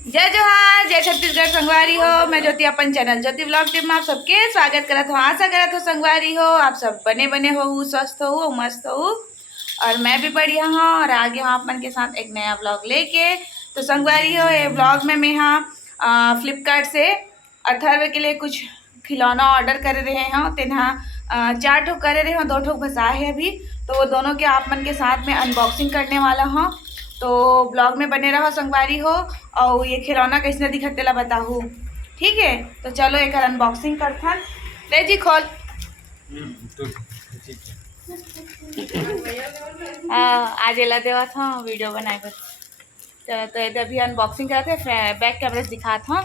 जय जोहार, जय छत्तीसगढ़ संगवारी हो। मैं ज्योति अपन चैनल ज्योति ब्लॉग टिप में आप सबके स्वागत करत हो। आशा करत हो संगवारी हो आप सब बने बने हो, स्वस्थ हो, मस्त हो और मैं भी बढ़िया हूँ और आगे हूँ अपन के साथ एक नया ब्लॉग लेके। तो संगवारी हो ये ब्लॉग में मैं यहाँ फ्लिपकार्ट से अथर्व के लिए कुछ खिलौना ऑर्डर कर रहे हैं। तेना 4 ठो कर रहे हो, 2 ठो बसा है अभी, तो वो दोनों के आप मन के साथ में अनबॉक्सिंग करने वाला हूँ। तो ब्लॉग में बने रहो संगवारी हो और ये खिलौना कैसे दिखते ला बताहू। ठीक है, तो चलो एक अनबॉक्सिंग करथन। ले जी खोल। आज एला देवा था वीडियो बनाए बर। चलो तो ये अभी अनबॉक्सिंग करते बैक कैमरा से दिखात हूँ।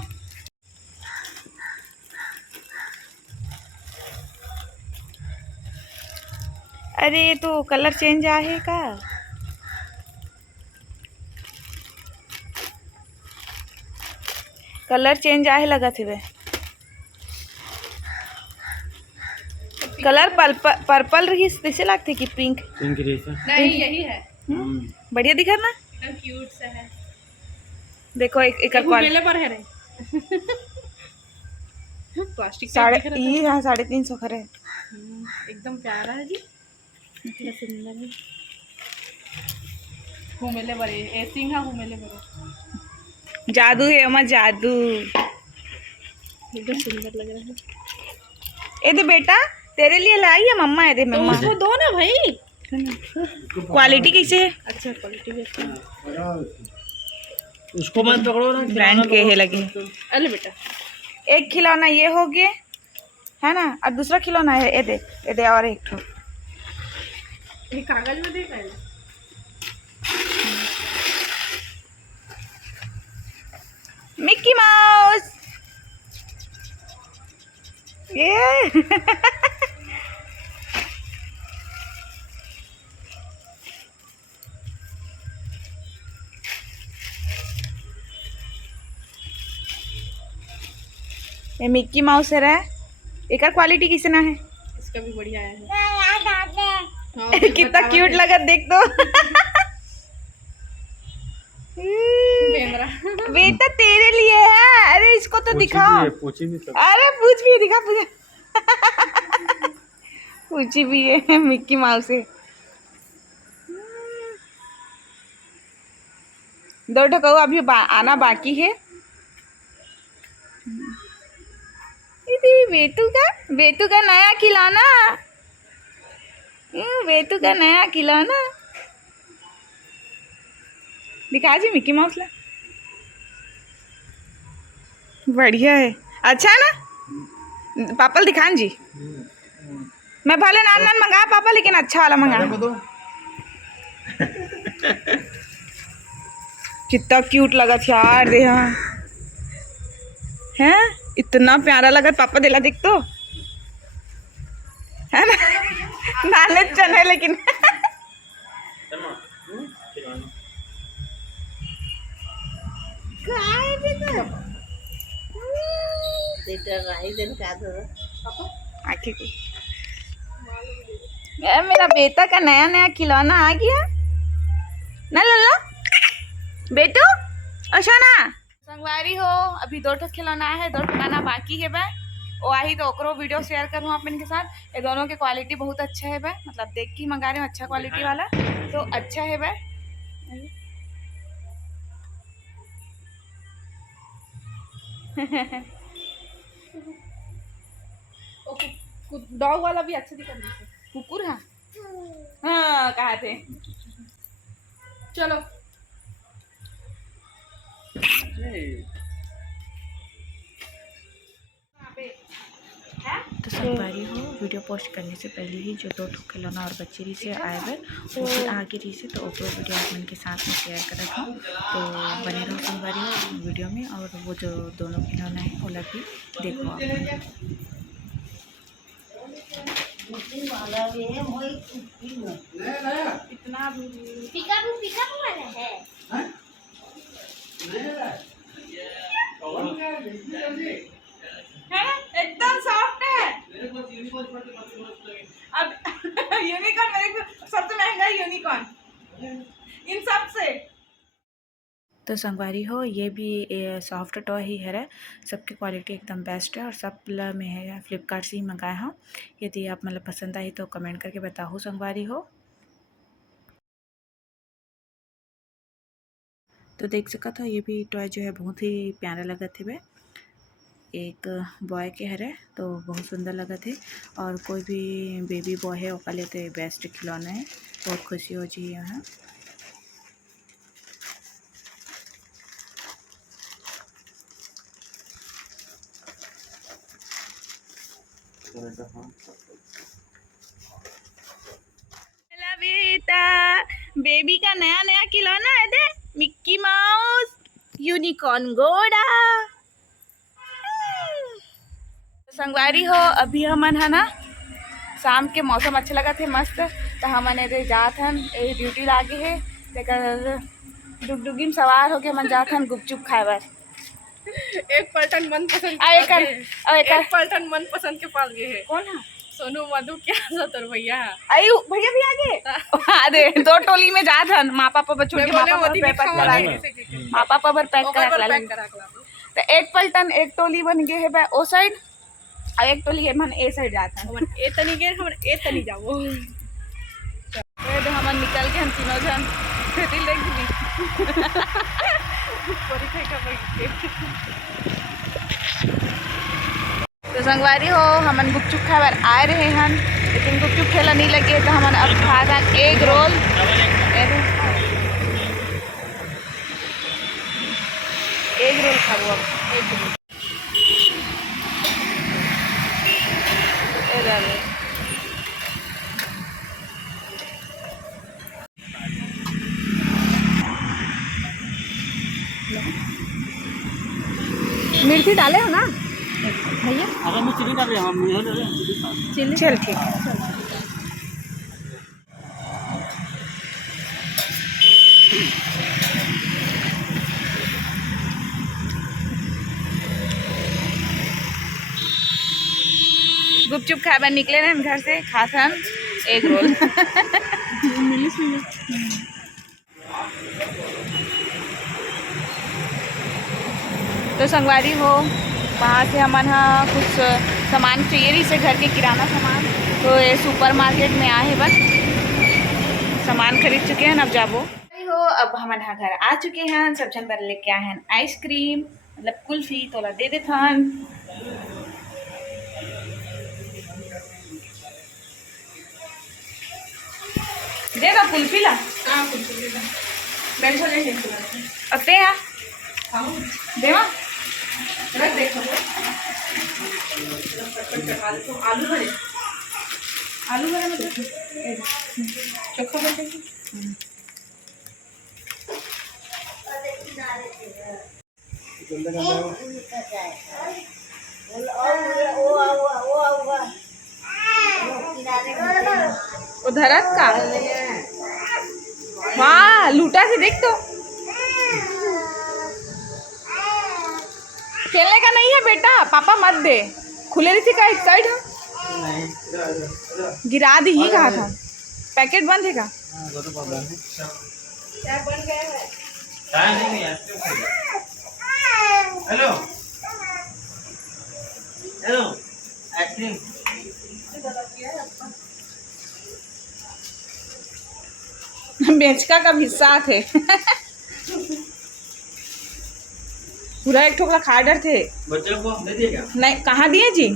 अरे ये तो कलर चेंज आहे का? कलर चेंज आहे लगा थे वे। कलर पर्पल रही कैसे लगते कि पिंक पिंक जैसा नहीं यही है। बढ़िया दिखा ना, एकदम क्यूट सा है। देखो एक क्वालिटी पर है रे। प्लास्टिक का ये हाँ 350 खरे। एकदम प्यारा है जी, इतना सुंदर है। घूमेले बड़े ए सिंह घूमेले बड़े जादू है अमर जादू, एकदम सुंदर लग रहा है। ए दे बेटा तेरे लिए लाई है मम्मा, है दे मम्मा। तो दो ना भाई। क्वालिटी कैसे है? अच्छा क्वालिटी भी अच्छा है। उसको मत पकड़ो ना, ब्रांड के है लगे। अरे बेटा एक खिलौना ये हो गया है ना, और दूसरा खिलौना है ये दे और एक ठो ये कागज में देखा है। मिक्की माउस ये ये मिक्की माउस है रहा। एक क्वालिटी किसे ना है, इसका भी बढ़िया है। कितना क्यूट लगा देख तो। बेटा तेरे लिए है। अरे इसको तो दिखाओ। अरे पूछ भी दिखा, पूछी भी है मिक्की माउस है। 2 ठो अभी आना बाकी है। बेतू का नया खिलौना, बेतू का नया खिलौना दिखा जी मिक्की माउस ला। बढ़िया है, अच्छा है ना पापल दिखान जी। मैं भले नान नान मंगा पापा, लेकिन अच्छा वाला मंगा। कितना क्यूट लगा था यार दे हैं, इतना प्यारा लगा पापा दिला देख तो है ना। नाले चने लेकिन मेरा बेटा का नया नया खिलौना आ गया ना लल्ला बेटू। अच्छा ना संगवारी हो अभी 2 ठो खिलौना है, 2 ठो गाना बाकी है बे। वो आई तो ओकरो वीडियो शेयर करूँ अपन के साथ। ये दोनों की क्वालिटी बहुत अच्छा है बे, मतलब देख के मंगा रहे हो अच्छा क्वालिटी वाला, तो अच्छा है बे। डॉग वाला भी अच्छा दिखा रहा है। कुकुर हाँ हाँ कहा थे। चलो तो संगवारी हो वीडियो पोस्ट करने से पहले ही जो 2 ठो खिलौना और बच्चे रही से आए हुए वो भी आगे रही से, तो ओपरो वीडियो आप उनके साथ में शेयर कर रखा हूँ। तो बने रहो संगवारी हो वीडियो में, और वो जो दोनों खिलौना है वो भी देखो आप। इतना वाला है एकदम सॉफ्ट है। अब यूनिकॉर्न मेरे को सबसे महंगा यूनिकॉर्न इन सब से। तो तो संगवारी हो, ये भी सॉफ्ट टॉय ही है, सबकी क्वालिटी एकदम बेस्ट है और सब में है, फ्लिपकार्ट से ही मंगाया हूँ। यदि आप मतलब पसंद आई तो कमेंट करके बताओ संगवारी हो। तो देख सका था, ये भी टॉय जो है बहुत ही प्यारा लगा थे वे, एक बॉय के हरे तो बहुत सुंदर लगा थे। और कोई भी बेबी बॉय है वो लिए तो बेस्ट खिलौना है, बहुत खुशी हो जी यहाँ। बेबी का नया नया खिलौना है दे, मिक्की माउस यूनिकॉर्न घोड़ा। संगवारी हो, अभी हमन है ना शाम के मौसम अच्छा लगा थे मस्त, तो हमन जात हन ड्यूटी लागे है, डुगडुगी में सवार होके हमन जात हन गुपचुप खाए बर। एक पलटन मन पसंद एक पलटन मन पसंद के पाल गए है। कौन है? सोनू मधु क्या सतर भैया अयो भैया भी आगे। अरे दो टोली में जात हन, माँ पापा बचुन के माँ पापा पैक करा ले, माँ पापा पर पैक करा ले। तो एक पलटन एक टोली बन गए है बे ओ साइड, और एक टोली मन ए साइड जात हन। ए तनी गए हम ए तनी जाओ। तो हमन निकल के हम तीनों जन दिल देख दी। तो संगवारी हो, हमन गुपचुप खाए बर आए रहे हन, लेकिन गुपचुप खेला नहीं लगे तो हमन अब खा था एग रोल। एग रोल खाबो अब एग रोल। मिर्ची डाले हो ना भैया? अगर मैं चिली डाल हम चिली चल ठीक है। गुपचुप खाए बार निकले ना घर से, खात हन एग रोल। तो संगवारी हो, वहाँ से हमन कुछ सामान चाहिए रही से घर के किराना सामान, तो ये सुपर मार्केट में आए हैं, बस सामान खरीद चुके हैं। अब जाबो हो, अब हमन घर आ चुके हैं, सब जन बर लेके आए हैं आइसक्रीम मतलब कुल्फी, तोला दे देत हन। दे दो कुल्फी ला। हां कुल्फी दे बैठो ले अते है देवा रख देखो। आलू भरे में देखो चोखा बन देखो। उधर का वाह लूटा से देख, तो खेलने का नहीं है बेटा, पापा मत दे, खुले रही थी का एक साइड गिरा दी ही कहा था, पैकेट बंद है का? हेलो हेलो आइसक्रीम बेचका का हिस्सा थे। पूरा एक ठोकरा खा डर थे। बच्चों को दे दिए क्या? नहीं कहाँ दिए जी?